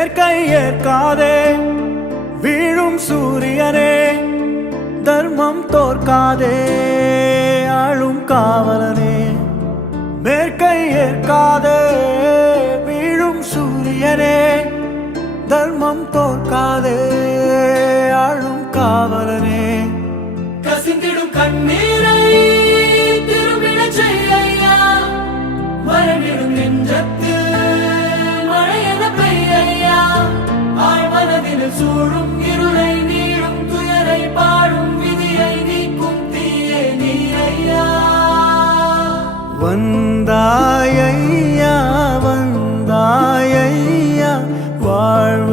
ஏற்காதே வீழும் சூரியனே, தர்மம் தோற்காதே ஆளும் காவலனே. மேற்கை ஏற்காதே வீழும் சூரியனே, தர்மம் தோற்காதே ஆளும் காவலனே. கசிந்திடும் கண்ணீரை திரும்பிட செய்யா, மரணிடும் நெஞ்சத்து மழையென பெய்யா. ஆழ்மனதில் சூழும் இருளை நீடும் துயரை பாடும் விதியை நீக்கும் தீயே நீ ஐயா. வந்தாயையா வந்தாயையா வாழ்வ